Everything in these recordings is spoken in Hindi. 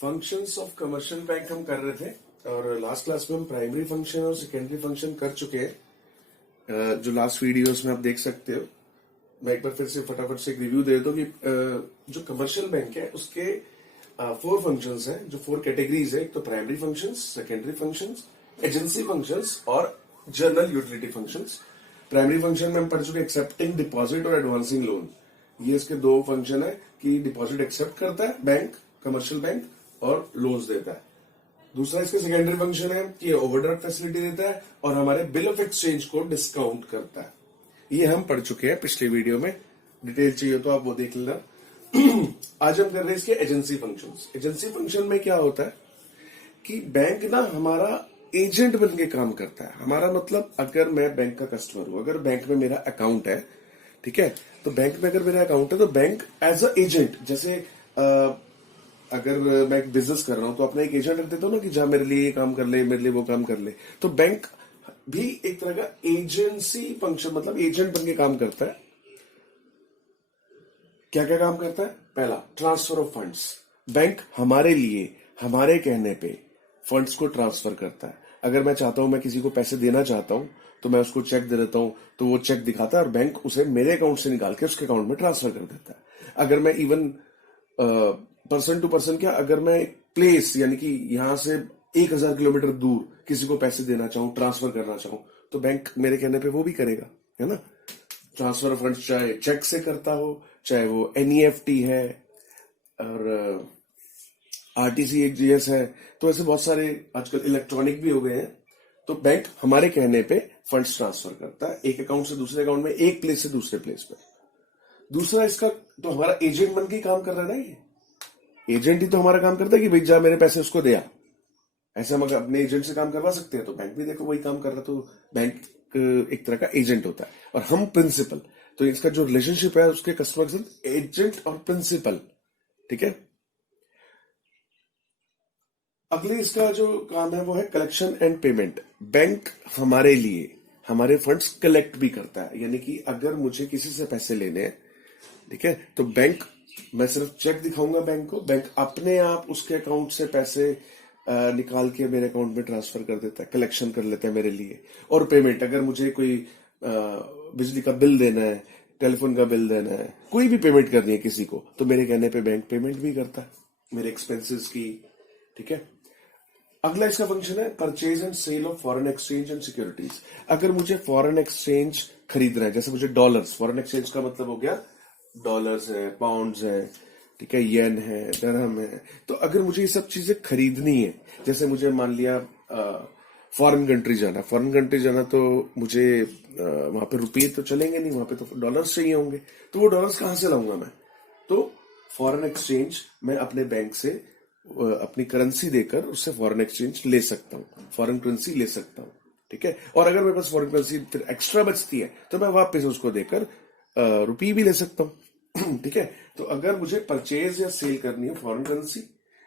फंक्शंस ऑफ कमर्शियल बैंक हम कर रहे थे और लास्ट क्लास में हम प्राइमरी फंक्शन और सेकेंडरी फंक्शन कर चुके हैं। जो लास्ट वीडियोस में आप देख सकते हो, मैं एक बार फिर से फटाफट से एक रिव्यू दे देता हूँ कि जो कमर्शियल बैंक है उसके 4 फंक्शंस हैं, जो 4 कैटेगरीज है। एक तो primary functions, secondary functions, agency functions और general utility functions. Primary function में हम पढ़ चुके एक्सेप्टिंग डिपॉजिट और एडवांसिंग लोन। ये इसके 2 फंक्शन है कि डिपॉजिट एक्सेप्ट करता है बैंक, कमर्शियल बैंक, और लोन्स देता है। दूसरा इसका सेकेंडरी फंक्शन है कि ओवरड्राफ्ट फैसिलिटी देता है और हमारे बिल ऑफ एक्सचेंज को डिस्काउंट करता है। ये हम पढ़ चुके हैं पिछले वीडियो में, डिटेल चाहिए तो आप वो देख लेना। आज हम कर रहे हैं इसके एजेंसी फंक्शंस। एजेंसी फंक्शन में क्या होता है कि बैंक ना हमारा एजेंट बन के काम करता है। हमारा मतलब, अगर मैं बैंक का कस्टमर हूं, अगर बैंक में मेरा अकाउंट है, ठीक है, तो बैंक में अगर मेरा अकाउंट है तो बैंक एज अ एजेंट, जैसे अगर मैं एक बिजनेस कर रहा हूं तो अपना एक एजेंट रख देता हूं ना कि जहां मेरे लिए ये काम कर ले, मेरे लिए वो काम कर ले। तो बैंक भी एक तरह का एजेंसी फंक्शन, मतलब एजेंट बन के काम करता है। क्या क्या काम करता है? पहला, ट्रांसफर ऑफ फंड्स। बैंक हमारे लिए, हमारे कहने पे फंड्स को ट्रांसफर करता है। अगर मैं चाहता हूं, मैं किसी को पैसे देना चाहता हूं, तो मैं उसको चेक दे देता हूं, तो वो चेक दिखाता है और बैंक उसे मेरे अकाउंट से निकाल के उसके अकाउंट में ट्रांसफर कर देता है। अगर मैं इवन पर्सन टू पर्सन, क्या, अगर मैं प्लेस यानी कि यहां से 1000 किलोमीटर दूर किसी को पैसे देना चाहूं, ट्रांसफर करना चाहूं, तो बैंक मेरे कहने पे वो भी करेगा, है ना। ट्रांसफर ऑफ फंड्स चाहे चेक से करता हो, चाहे वो एनईएफटी है और आरटीजीएस है, तो ऐसे बहुत सारे आजकल इलेक्ट्रॉनिक भी हो गए हैं। तो बैंक हमारे कहने पे फंड्स ट्रांसफर करता है एक अकाउंट से दूसरे अकाउंट में, एक प्लेस से दूसरे प्लेस पे। दूसरा इसका, तो हमारा एजेंट बन के काम कर रहा है ना। ये एजेंट ही तो हमारा काम करता है कि भाई जा मेरे पैसे उसको दिया। ऐसे हम अगर अपने एजेंट से काम करवा सकते हैं तो बैंक भी देखो वही काम कर रहा है। तो बैंक एक तरह का एजेंट होता है और हम प्रिंसिपल। तो इसका जो रिलेशनशिप है उसके कस्टमर के साथ, एजेंट और प्रिंसिपल, ठीक है। अगले इसका जो काम है वो है कलेक्शन एंड पेमेंट। बैंक हमारे लिए हमारे फंड्स कलेक्ट भी करता है, यानी कि अगर मुझे किसी से पैसे लेने हैं, ठीक है, तो बैंक, मैं सिर्फ चेक दिखाऊंगा बैंक को, बैंक अपने आप उसके अकाउंट से पैसे निकाल के मेरे अकाउंट में ट्रांसफर कर देता है, कलेक्शन कर लेता है मेरे लिए। और पेमेंट, अगर मुझे कोई बिजली का बिल देना है, टेलीफोन का बिल देना है, कोई भी पेमेंट करनी है किसी को, तो मेरे कहने पे बैंक पेमेंट भी करता है मेरे एक्सपेंसेस की, ठीक है। अगला इसका फंक्शन है purchase and sale of foreign exchange and securities. अगर मुझे फॉरेन एक्सचेंज खरीदना है, जैसे मुझे डॉलर्स, फॉरेन एक्सचेंज का मतलब हो गया डॉलर्स है, पाउंड्स है, ठीक है, येन है, दरहम है, तो अगर मुझे ये सब चीजें खरीदनी है, जैसे मुझे मान लिया फॉरेन कंट्री जाना, फॉरेन कंट्री जाना, तो मुझे वहां पे रुपये तो चलेंगे नहीं, वहां पे तो डॉलर्स चाहिए होंगे। तो वो डॉलर्स कहां से लाऊंगा मैं? तो फॉरेन एक्सचेंज मैं अपने बैंक से अपनी करेंसी देकर उससे फॉरेन एक्सचेंज ले सकता हूँ, फॉरेन करेंसी ले सकता हूँ, ठीक है। और अगर मेरे पास फॉरेन करेंसी फिर एक्स्ट्रा बचती है तो मैं वापस उसको देकर रुपये भी ले सकता हूँ, ठीक है। तो अगर मुझे परचेज या सेल करनी है फॉरेन करेंसी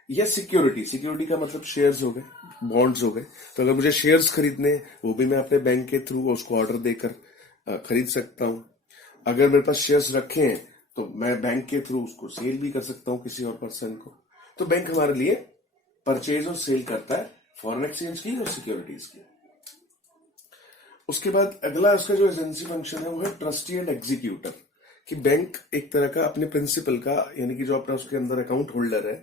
या सिक्योरिटी, सिक्योरिटी का मतलब शेयर्स हो गए, बॉन्ड्स हो गए, तो अगर मुझे शेयर्स खरीदने वो भी मैं अपने बैंक के थ्रू उसको ऑर्डर देकर खरीद सकता हूँ। अगर मेरे पास शेयर्स रखे हैं तो मैं बैंक के थ्रू उसको सेल भी कर सकता हूँ किसी और पर्सन को। तो बैंक हमारे लिए परचेज और सेल करता है फॉरेन एक्सचेंज की और सिक्योरिटीज की। उसके बाद अगला उसका जो एजेंसी फंक्शन है वो है ट्रस्टी एंड एग्जीक्यूटर। कि बैंक एक तरह का अपने प्रिंसिपल का, यानी कि जो अपना उसके अंदर अकाउंट होल्डर है,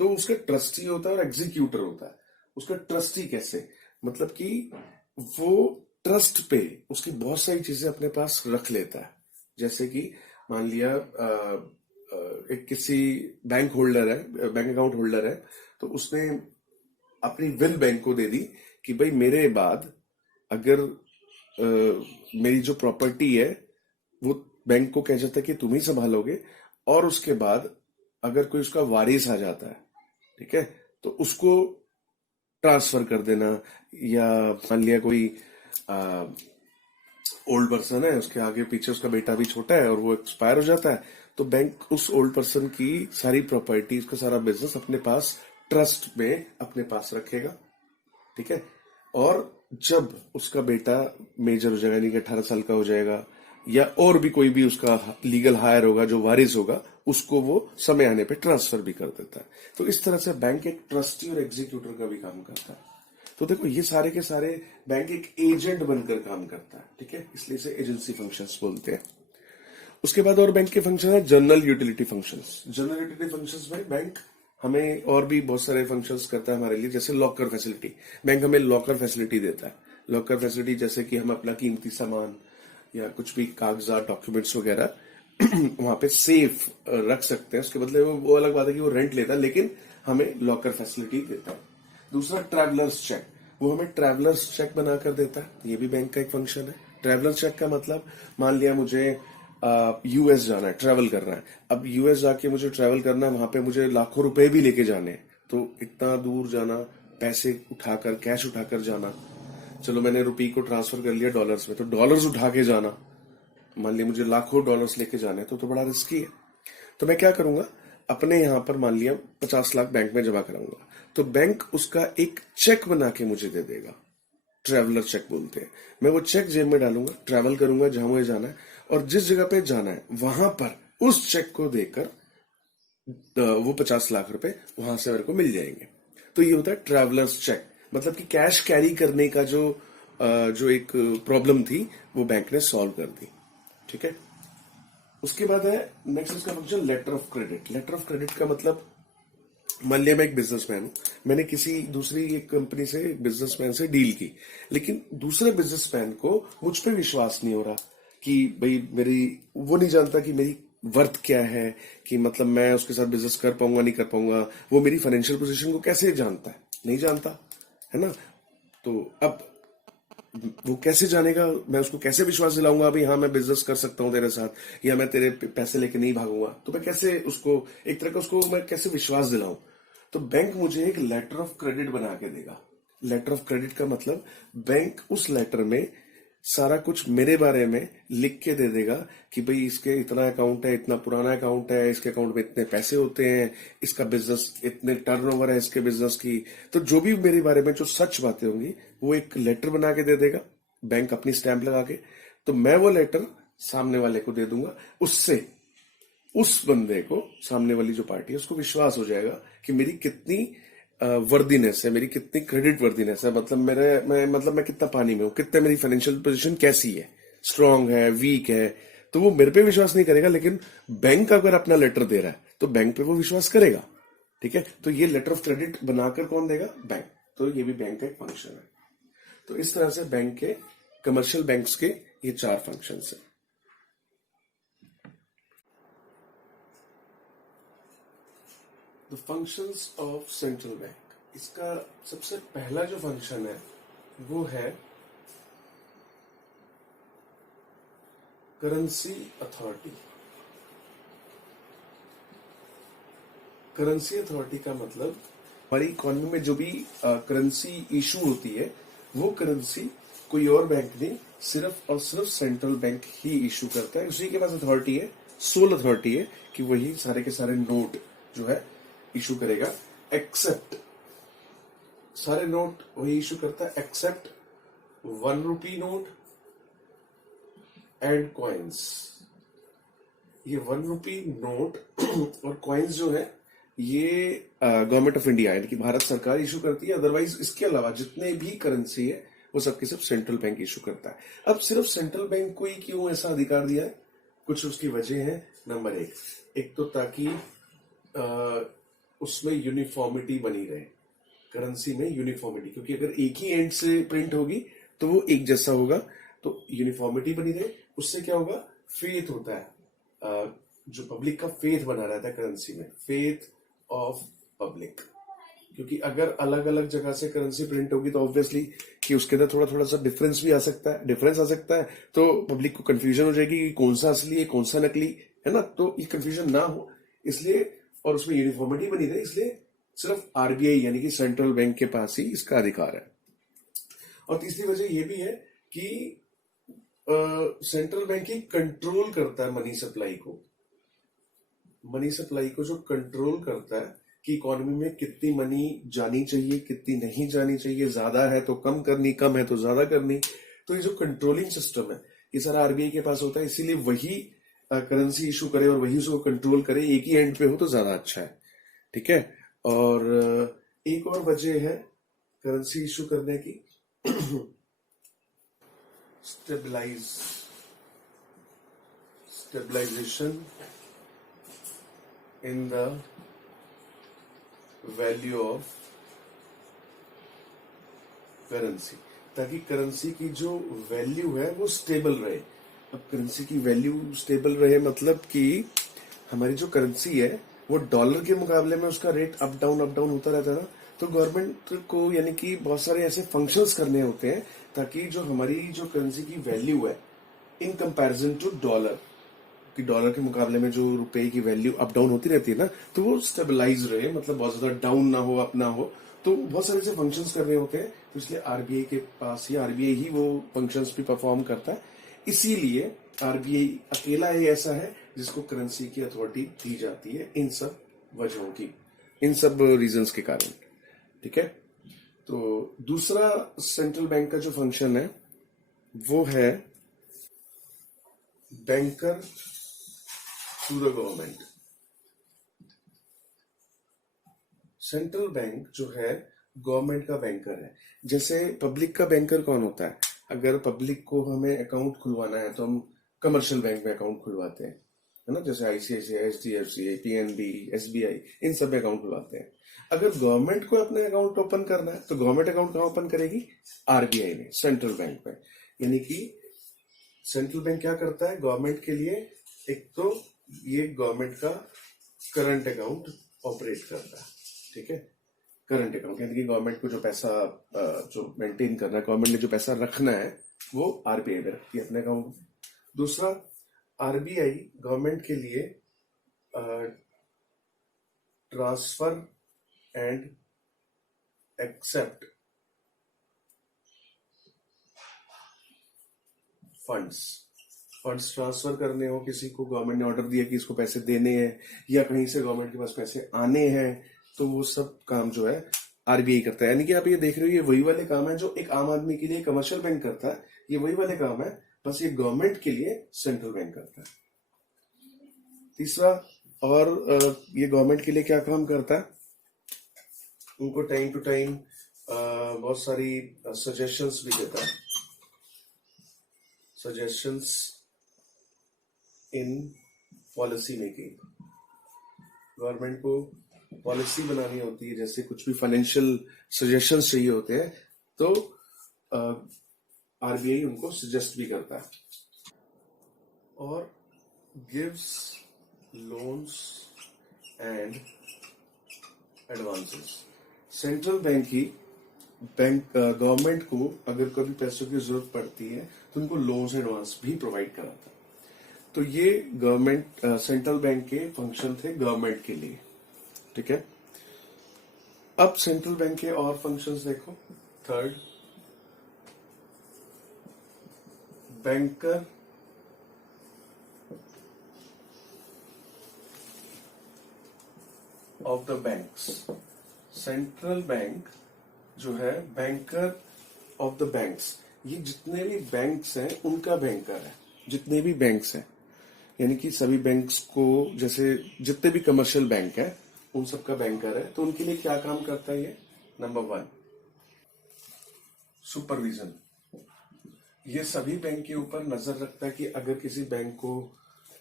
तो उसका ट्रस्टी होता है और एग्जीक्यूटर होता है। उसका ट्रस्टी कैसे, मतलब कि वो ट्रस्ट पे उसकी बहुत सारी चीजें अपने पास रख लेता है। जैसे कि मान लिया एक किसी बैंक होल्डर है, बैंक अकाउंट होल्डर है, तो उसने अपनी विल बैंक को दे दी कि भाई मेरे बाद अगर मेरी जो प्रॉपर्टी है वो बैंक को कह जाता है कि तुम ही संभालोगे, और उसके बाद अगर कोई उसका वारिस आ जाता है, ठीक है, तो उसको ट्रांसफर कर देना। या मान लिया कोई ओल्ड पर्सन है, उसके आगे पीछे उसका बेटा भी छोटा है और वो एक्सपायर हो जाता है, तो बैंक उस ओल्ड पर्सन की सारी प्रॉपर्टी, उसका सारा बिजनेस अपने पास ट्रस्ट में अपने पास रखेगा, ठीक है। और जब उसका बेटा मेजर हो जाएगा, यानी कि 18 साल का हो जाएगा, या और भी कोई भी उसका लीगल हायर होगा जो वारिस होगा, उसको वो समय आने पे ट्रांसफर भी कर देता है। तो इस तरह से बैंक एक ट्रस्टी और एग्जीक्यूटर का भी काम करता है। तो देखो ये सारे के सारे बैंक एक एजेंट बनकर काम करता है, ठीक है, इसलिए इसे एजेंसी फंक्शंस बोलते हैं। उसके बाद और बैंक के फंक्शन है general utility functions. General utility functions में बैंक हमें और भी बहुत सारे फंक्शंस करता है हमारे लिए, जैसे लॉकर फैसिलिटी। बैंक हमें लॉकर फैसिलिटी देता है। लॉकर फैसिलिटी जैसे कि हम अपना कीमती सामान या कुछ भी कागजात डॉक्यूमेंट्स वगैरह वहां पे सेफ रख सकते हैं। उसके बदले में वो अलग बात है कि वो रेंट लेता है, लेकिन हमें लॉकर फैसिलिटी देता है। दूसरा ट्रैवलर्स चेक, वो हमें ट्रैवलर्स चेक बनाकर देता है। ये भी बैंक का एक फंक्शन है। ट्रैवलर्स चेक का मतलब, मान लिया मुझे यूएस जाना है, ट्रैवल करना है। अब यूएस जाके मुझे ट्रैवल करना है, वहां पे मुझे लाखों रुपए भी लेके जाने हैं, तो इतना दूर जाना, पैसे उठाकर, कैश उठाकर जाना, चलो मैंने रुपये को ट्रांसफर कर लिया डॉलर्स में, तो डॉलर्स उठा के जाना, मान लिया मुझे लाखों डॉलर्स लेके जाने, तो बड़ा रिस्की है। तो मैं क्या करूंगा, अपने यहां पर मान लिया 50 लाख बैंक में जमा कराऊंगा, तो बैंक उसका एक चेक बना के मुझे दे देगा। ट्रैवलर चेक बोलते हैं। मैं वो चेक जेब में डालूंगा, ट्रैवल करूंगा जहां मुझे जाना है, और जिस जगह पे जाना है वहां पर उस चेक को देकर वो 50 लाख रुपए वहां से मेरे को मिल जाएंगे। तो ये होता है ट्रैवलर्स चेक। मतलब कि कैश कैरी करने का जो एक प्रॉब्लम थी वो बैंक ने सॉल्व कर दी, ठीक है। उसके बाद है नेक्स्ट इसका function letter of credit. Letter of credit का मतलब, मान लिया मैं एक बिजनेसमैन हूं, मैंने किसी दूसरी एक कंपनी से, एक बिजनेसमैन से डील की, लेकिन दूसरे बिजनेसमैन को मुझ पे विश्वास नहीं हो रहा कि भाई मेरी, वो नहीं जानता कि मेरी वर्थ क्या है, कि मतलब मैं उसके साथ बिजनेस कर पाऊंगा नहीं कर पाऊंगा। वो मेरी फाइनेंशियल पोजीशन को कैसे जानता है, नहीं जानता है ना। तो अब वो कैसे जानेगा, मैं उसको कैसे विश्वास दिलाऊंगा अभी, हाँ मैं बिजनेस कर सकता हूँ तेरे साथ, या मैं तेरे पैसे लेके नहीं भागूंगा। तो मैं कैसे उसको, एक तरह का उसको मैं कैसे विश्वास दिलाऊं। तो बैंक मुझे एक लेटर ऑफ क्रेडिट बना के देगा। लेटर ऑफ क्रेडिट का मतलब, बैंक उस लेटर में सारा कुछ मेरे बारे में लिख के दे देगा कि भाई इसके इतना अकाउंट है, इतना पुराना अकाउंट है, इसके अकाउंट में इतने पैसे होते हैं, इसका बिजनेस इतने टर्नओवर है इसके बिजनेस की। तो जो भी मेरे बारे में जो सच बातें होंगी वो एक लेटर बना के दे देगा बैंक, अपनी स्टैंप लगा के। तो मैं वो लेटर सामने वाले को दे दूंगा, उससे उस बंदे को, सामने वाली जो पार्टी है, उसको विश्वास हो जाएगा कि मेरी कितनी वर्दीनेस है, मेरी कितनी क्रेडिट वर्दीनेस है। मतलब मैं कितना पानी में हूं, कितना मेरी फाइनेंशियल पोजीशन कैसी है, स्ट्रांग है, वीक है। तो वो मेरे पे विश्वास नहीं करेगा, लेकिन बैंक अगर अपना लेटर दे रहा है तो बैंक पे वो विश्वास करेगा, ठीक है। तो ये लेटर ऑफ क्रेडिट बनाकर कौन देगा, बैंक। तो ये भी बैंक का एक फंक्शन है। तो इस तरह से बैंक के, कमर्शियल बैंक्स के ये 4 फंक्शन है। The functions of central bank, इसका सबसे पहला जो फंक्शन है वो है करेंसी अथॉरिटी। करेंसी अथॉरिटी का मतलब, हमारी इकोनॉमी में जो भी करेंसी इशू होती है, वो करेंसी कोई और बैंक नहीं, सिर्फ और सिर्फ सेंट्रल बैंक ही इशू करता है। उसी के पास अथॉरिटी है, सोल अथॉरिटी है कि वही सारे के सारे नोट जो है इशू करेगा, एक्सेप्ट, सारे नोट वही इशू करता है except 1 rupee note and coins. ये 1 रुपी नोट और कॉइन्स जो है ये गवर्नमेंट ऑफ इंडिया यानी कि भारत सरकार इशू करती है। अदरवाइज इसके अलावा जितने भी करेंसी है वो सबके सब सेंट्रल बैंक इशू करता है। अब सिर्फ सेंट्रल बैंक को ही क्यों ऐसा अधिकार दिया है, कुछ उसकी वजह है। नंबर एक तो ताकि उसमें यूनिफॉर्मिटी बनी रहे, करेंसी में यूनिफॉर्मिटी, क्योंकि अगर एक ही एंड से प्रिंट होगी तो वो एक जैसा होगा, तो यूनिफॉर्मिटी बनी रहे। उससे क्या होगा, फेथ होता है, जो पब्लिक का फेथ बना रहता है करेंसी में, फेथ ऑफ पब्लिक। क्योंकि अगर अलग अलग जगह से करेंसी प्रिंट होगी तो ऑब्वियसली कि उसके अंदर थोड़ा थोड़ा सा डिफरेंस भी आ सकता है, डिफरेंस आ सकता है, तो पब्लिक को कंफ्यूजन हो जाएगी कि कौन सा असली है कौन सा नकली है ना। तो ये कंफ्यूजन ना हो इसलिए, और उसमें यूनिफॉर्मिटी बनी रहे, इसलिए सिर्फ आरबीआई यानी कि सेंट्रल बैंक के पास ही इसका अधिकार है। और तीसरी वजह यह भी है कि सेंट्रल बैंक ही कंट्रोल करता है मनी सप्लाई को। मनी सप्लाई को जो कंट्रोल करता है कि इकोनॉमी में कितनी मनी जानी चाहिए, कितनी नहीं जानी चाहिए, ज्यादा है तो कम करनी, कम है तो ज्यादा करनी। तो ये जो कंट्रोलिंग सिस्टम है ये सारा आरबीआई के पास होता है, इसीलिए वही करेंसी इशू करे और वही उसको कंट्रोल करे, एक ही एंड पे हो तो ज्यादा अच्छा है। ठीक है। और एक और वजह है करेंसी इशू करने की, stabilization in the value of currency, ताकि करेंसी की जो वैल्यू है वो स्टेबल रहे। अब करेंसी की वैल्यू स्टेबल रहे मतलब कि हमारी जो करेंसी है वो डॉलर के मुकाबले में उसका रेट अप डाउन होता रहता है ना, तो गवर्नमेंट को यानी कि बहुत सारे ऐसे फंक्शंस करने होते हैं ताकि जो हमारी जो करेंसी की वैल्यू है इन कंपैरिजन टू डॉलर, कि डॉलर के मुकाबले में जो रुपए की वैल्यू अप डाउन होती रहती है ना, तो वो स्टेबलाइज रहे, मतलब बहुत ज्यादा डाउन ना हो, अप ना हो। तो बहुत सारे ऐसे फंक्शंस करने होते हैं, तो इसलिए आरबीआई के पास ही आरबीआई ही वो फंक्शंस भी परफॉर्म करता है। इसीलिए आरबीआई अकेला ही ऐसा है जिसको करेंसी की अथॉरिटी दी जाती है, इन सब वजहों की, इन सब रीजंस के कारण। ठीक है। तो दूसरा सेंट्रल बैंक का जो फंक्शन है वो है banker to the government. Central bank जो है गवर्नमेंट का बैंकर है। जैसे पब्लिक का बैंकर कौन होता है? अगर पब्लिक को हमें अकाउंट खुलवाना है तो हम कमर्शियल बैंक में अकाउंट खुलवाते हैं, है ना, जैसे आईसीआईसीआई, एचडीएफसी, पीएनबी, एसबीआई, इन सब में अकाउंट खुलवाते हैं। अगर गवर्नमेंट को अपना अकाउंट ओपन करना है तो गवर्नमेंट अकाउंट कहाँ ओपन करेगी? आरबीआई में, सेंट्रल बैंक में। यानी कि सेंट्रल बैंक क्या करता है गवर्नमेंट के लिए? एक तो ये गवर्नमेंट का करंट अकाउंट ऑपरेट करता है। ठीक है। करंट अकाउंट यानी कि गवर्नमेंट को जो पैसा जो मेंटेन करना है, गवर्नमेंट ने जो पैसा रखना है वो आरबीआई में रखती है अपने अकाउंट में। दूसरा, आरबीआई गवर्नमेंट के लिए transfer and accept funds transfer करने हो, किसी को गवर्नमेंट ने ऑर्डर दिया कि इसको पैसे देने हैं या कहीं से गवर्नमेंट के पास पैसे आने हैं, तो वो सब काम जो है आरबीआई करता है। यानी कि आप ये देख रहे हो, ये वही वाले काम है जो एक आम आदमी के लिए कमर्शियल बैंक करता है, ये वही वाले काम है, बस ये गवर्नमेंट के लिए सेंट्रल बैंक करता है। तीसरा, और ये गवर्नमेंट के लिए क्या काम करता है? उनको टाइम टू टाइम बहुत सारी सजेशंस भी देता है, suggestions in policy making. Government को पॉलिसी बनानी होती है, जैसे कुछ भी फाइनेंशियल सजेशंस चाहिए होते हैं तो आरबीआई उनको सजेस्ट भी करता है। और gives loans and advances. Central bank he government को अगर कभी पैसों की जरूरत पड़ती है तो उनको लोन्स एडवांस भी प्रोवाइड कराता है। तो ये गवर्नमेंट सेंट्रल बैंक के फंक्शन थे गवर्नमेंट के लिए। ठीक है। अब सेंट्रल बैंक के और फंक्शंस देखो। Third, banker of the banks. Central bank जो है बैंकर ऑफ द बैंक्स, ये जितने भी बैंक्स हैं उनका बैंकर है, जितने भी बैंक्स हैं, यानी कि सभी बैंक्स को, जैसे जितने भी कमर्शियल बैंक है उन सबका बैंकर है। तो उनके लिए क्या काम करता है ये? Number 1, supervision. ये सभी बैंक के ऊपर नजर रखता है कि अगर किसी बैंक को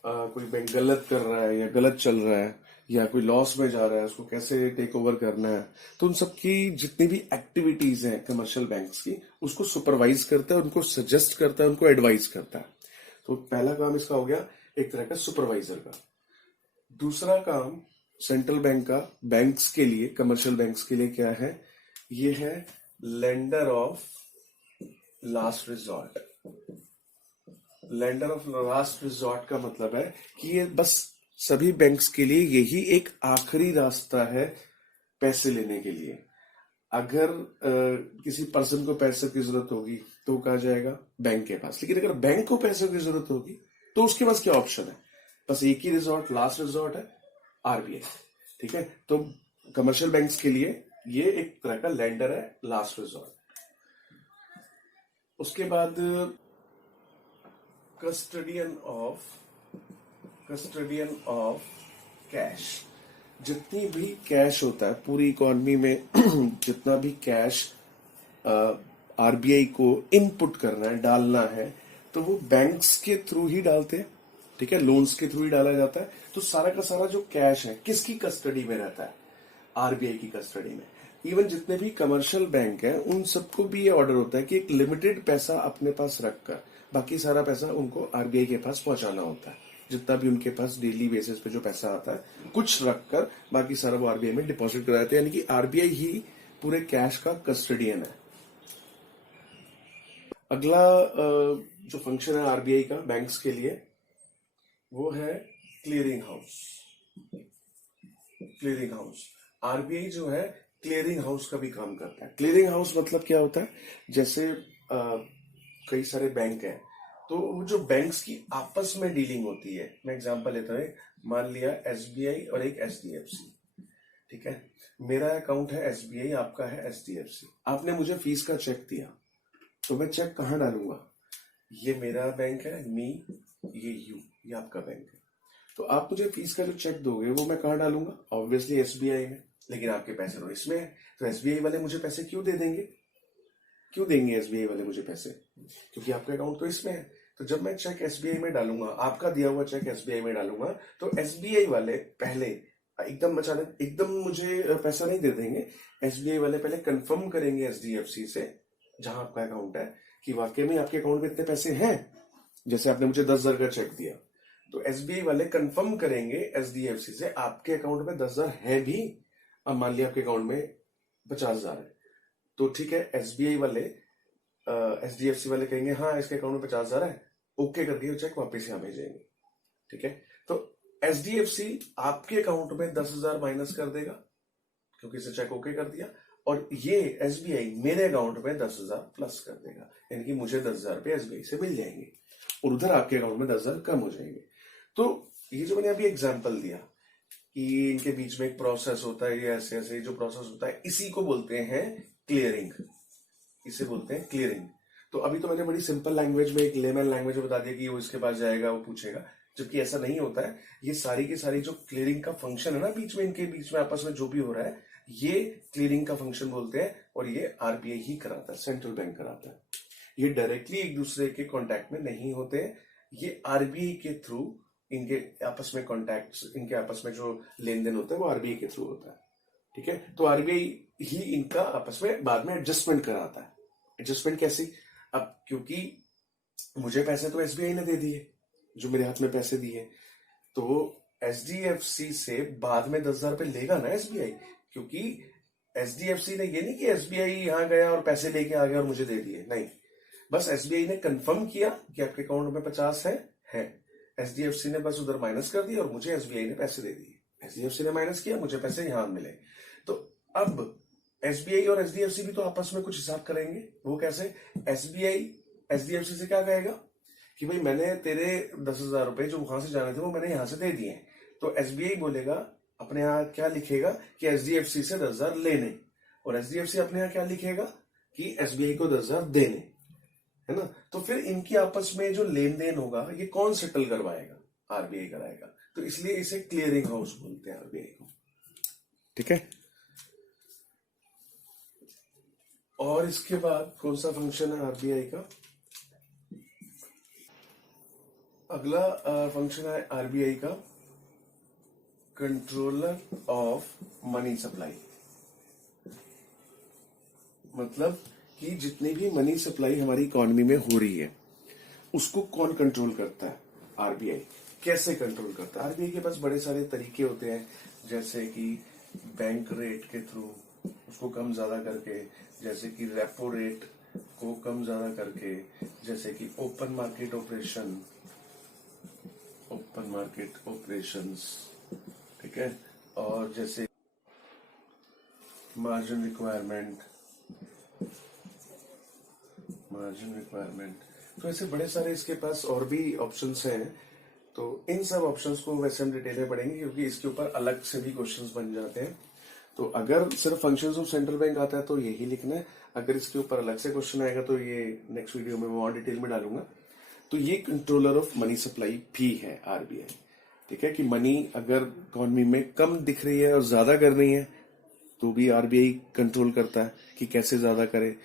कोई बैंक गलत कर रहा है या गलत चल रहा है या कोई लॉस में जा रहा है, उसको कैसे टेक ओवर करना है, तो उन सबकी जितनी भी एक्टिविटीज हैं कमर्शियल बैंक्स की, उसको सुपरवाइज करता है, उनको सजेस्ट करता है, उनको एडवाइज करता है। तो पहला काम इसका हो गया एक तरह का सुपरवाइजर का। दूसरा काम सेंट्रल बैंक का बैंक्स के लिए, कमर्शियल बैंक्स के लिए क्या है? ये है lender of last resort. Lender of last resort का मतलब है कि ये बस सभी बैंक्स के लिए यही एक आखिरी रास्ता है पैसे लेने के लिए। अगर किसी पर्सन को पैसे की जरूरत होगी तो कहा जाएगा बैंक के पास, लेकिन अगर बैंक को पैसों की जरूरत होगी तो उसके पास क्या ऑप्शन है? बस एक ही रिजॉर्ट, लास्ट रिजॉर्ट है, आरबीआई। ठीक है। तो कमर्शियल बैंक्स के लिए ये एक तरह का लेंडर है, लास्ट रिजॉर्ट। उसके बाद custodian of custodian of cash. जितनी भी कैश होता है पूरी इकोनॉमी में जितना भी कैश आरबीआई को इनपुट करना है, डालना है, तो वो बैंक्स के थ्रू ही डालते हैं। ठीक है, लोन्स के थ्रू ही डाला जाता है। तो सारा का सारा जो कैश है किसकी कस्टडी में रहता है? आरबीआई की कस्टडी में। इवन जितने भी कमर्शियल बैंक हैं उन सबको भी ये ऑर्डर होता है कि एक लिमिटेड पैसा अपने पास रखकर बाकी सारा पैसा उनको आरबीआई के पास पहुंचाना होता है। जितना भी उनके पास डेली बेसिस पे जो पैसा आता है कुछ रखकर बाकी सारा वो आरबीआई में डिपॉजिट करा देते हैं। यानी कि आरबीआई ही पूरे कैश का कस्टडियन है। अगला जो फंक्शन है आरबीआई का बैंक्स के लिए वो है clearing house. Clearing house, RBI जो है क्लियरिंग हाउस का भी काम करता है। क्लियरिंग हाउस मतलब क्या होता है? जैसे कई सारे बैंक हैं तो वो जो बैंक्स की आपस में डीलिंग होती है, मैं एग्जांपल लेता हूँ, मान लिया एसबीआई और एक एचडीएफसी। ठीक है, मेरा अकाउंट है एसबीआई, आपका है एचडीएफसी। आपने मुझे फीस का चेक दिया तो मैं चेक कहाँ डालूंगा? ये मेरा बैंक है, मी, ये यू, ये आपका बैंक है। तो आप मुझे फीस का जो चेक दोगे वो मैं कहाँ डालूंगा? ऑब्वियसली एसबीआई में। लेकिन आपके पैसे तो इसमें है, तो एसबीआई वाले मुझे पैसे क्यों दे देंगे? क्यों देंगे एसबीआई वाले मुझे पैसे? क्योंकि आपका अकाउंट तो इसमें है। तो जब मैं चेक एसबीआई में डालूंगा, आपका दिया हुआ चेक एसबीआई में डालूंगा, तो एसबीआई वाले पहले एकदम अचानक एकदम मुझे पैसा नहीं दे देंगे। एसबीआई वाले पहले कंफर्म करेंगे एचडीएफसी से, जहां आपका अकाउंट है, कि वाकई में आपके अकाउंट में इतने पैसे हैं। जैसे आपने मुझे 10,000 का चेक दिया तो एसबीआई वाले कंफर्म करेंगे एचडीएफसी से आपके अकाउंट में 10,000 है भी। अब मान लिया आपके अकाउंट में 50,000 है, तो ठीक है, एसबीआई वाले एचडीएफसी वाले कहेंगे हाँ इसके अकाउंट में 50,000 है, ओके करके चेक वापस यहाँ भेजेंगे। ठीक है, तो एचडीएफसी आपके अकाउंट में 10,000 माइनस कर देगा क्योंकि इसे चेक ओके कर दिया, और ये एसबीआई मेरे अकाउंट में 10,000 प्लस कर देगा। यानी कि मुझे 10,000 रुपये एसबीआई से मिल जाएंगे और उधर आपके अकाउंट में 10,000 कम हो जाएंगे। तो ये जो मैंने अभी एग्जाम्पल दिया कि इनके बीच में एक प्रोसेस होता है, ये ऐसे ऐसे जो प्रोसेस होता है इसी को बोलते हैं क्लियरिंग। इसे बोलते हैं क्लियरिंग। तो अभी तो मैंने बड़ी सिंपल लैंग्वेज में, एक लेमन लैंग्वेज में बता दिया कि वो इसके पास जाएगा, वो पूछेगा, जबकि ऐसा नहीं होता है। ये सारी की सारी जो क्लियरिंग का फंक्शन है ना, बीच में इनके बीच में आपस में जो भी हो रहा है, ये क्लियरिंग का फंक्शन बोलते हैं, और ये आरबीआई ही कराता है, सेंट्रल बैंक कराता है। ये डायरेक्टली एक दूसरे के कांटेक्ट में नहीं होते हैं, ये आरबीआई के थ्रू इनके आपस में कॉन्टैक्ट, इनके आपस में जो लेन देन होता है वो आरबीआई के थ्रू होता है। ठीक है, तो आरबीआई ही इनका आपस में बाद में एडजस्टमेंट कराता है। एडजस्टमेंट कैसे? अब क्योंकि मुझे पैसे तो एसबीआई ने दे दिए, जो मेरे हाथ में पैसे दिए, तो एचडीएफसी से बाद में 10,000 रुपए लेगा ना एसबीआई, क्योंकि एचडीएफसी ने ये नहीं कि एसबीआई यहां गया और पैसे लेके आ गया और मुझे दे दिए, नहीं, बस एसबीआई ने कंफर्म किया कि आपके अकाउंट में 50 है। एचडीएफसी ने बस उधर माइनस कर दिया और मुझे एसबीआई ने पैसे दे दिए। एचडीएफसी ने माइनस किया, मुझे पैसे यहां मिले। तो अब एसबीआई और एचडीएफसी भी तो आपस में कुछ हिसाब करेंगे। वो कैसे? एसबीआई एचडीएफसी से क्या कहेगा कि भाई मैंने तेरे 10,000 रुपए जो वहां से जाने थे वो मैंने यहां से दे दिए। तो एसबीआई बोलेगा, अपने यहां क्या लिखेगा कि एचडीएफसी से 10,000 लेने, और एचडीएफसी अपने यहां क्या लिखेगा कि एसबीआई को 10,000 देने, है ना। तो फिर इनकी आपस में जो लेन देन होगा ये कौन सेटल करवाएगा? आरबीआई कराएगा। तो इसलिए इसे क्लियरिंग हाउस बोलते हैं आरबीआई को। ठीक है, और इसके बाद कौन सा फंक्शन है आरबीआई का? अगला फंक्शन है आरबीआई का कंट्रोलर ऑफ मनी सप्लाई। मतलब कि जितनी भी मनी सप्लाई हमारी इकोनॉमी में हो रही है उसको कौन कंट्रोल करता है? आरबीआई। कैसे कंट्रोल करता है? आरबीआई के पास बड़े सारे तरीके होते हैं, जैसे कि बैंक रेट के थ्रू उसको कम ज्यादा करके, जैसे कि रेपो रेट को कम ज्यादा करके, जैसे कि ओपन मार्केट ऑपरेशंस, ठीक है, और जैसे मार्जिन रिक्वायरमेंट। तो ऐसे बड़े सारे इसके पास और भी ऑप्शंस हैं। तो इन सब ऑप्शंस को वैसे हम डिटेल में पढ़ेंगे क्योंकि इसके ऊपर अलग से भी क्वेश्चंस बन जाते हैं। तो अगर सिर्फ फंक्शंस ऑफ सेंट्रल बैंक आता है तो यही लिखना है, अगर इसके ऊपर अलग से क्वेश्चन आएगा तो ये नेक्स्ट वीडियो में मैं और डिटेल में डालूंगा। तो ये कंट्रोलर ऑफ मनी सप्लाई भी है आरबीआई। ठीक है, कि मनी अगर इकोनॉमी में कम दिख रही है और ज्यादा कर रही है तो भी आरबीआई कंट्रोल करता है कि कैसे ज्यादा करे,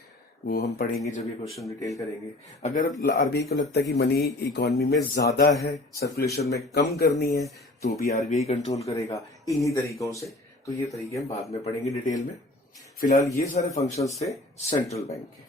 वो हम पढ़ेंगे जब ये क्वेश्चन डिटेल करेंगे। अगर आरबीआई को लगता है कि मनी इकोनॉमी में ज्यादा है, सर्कुलेशन में कम करनी है, तो भी आरबीआई कंट्रोल करेगा इन्हीं तरीकों से। तो ये तरीके हम बाद में पढ़ेंगे डिटेल में। फिलहाल ये सारे फंक्शंस थे सेंट्रल बैंक के।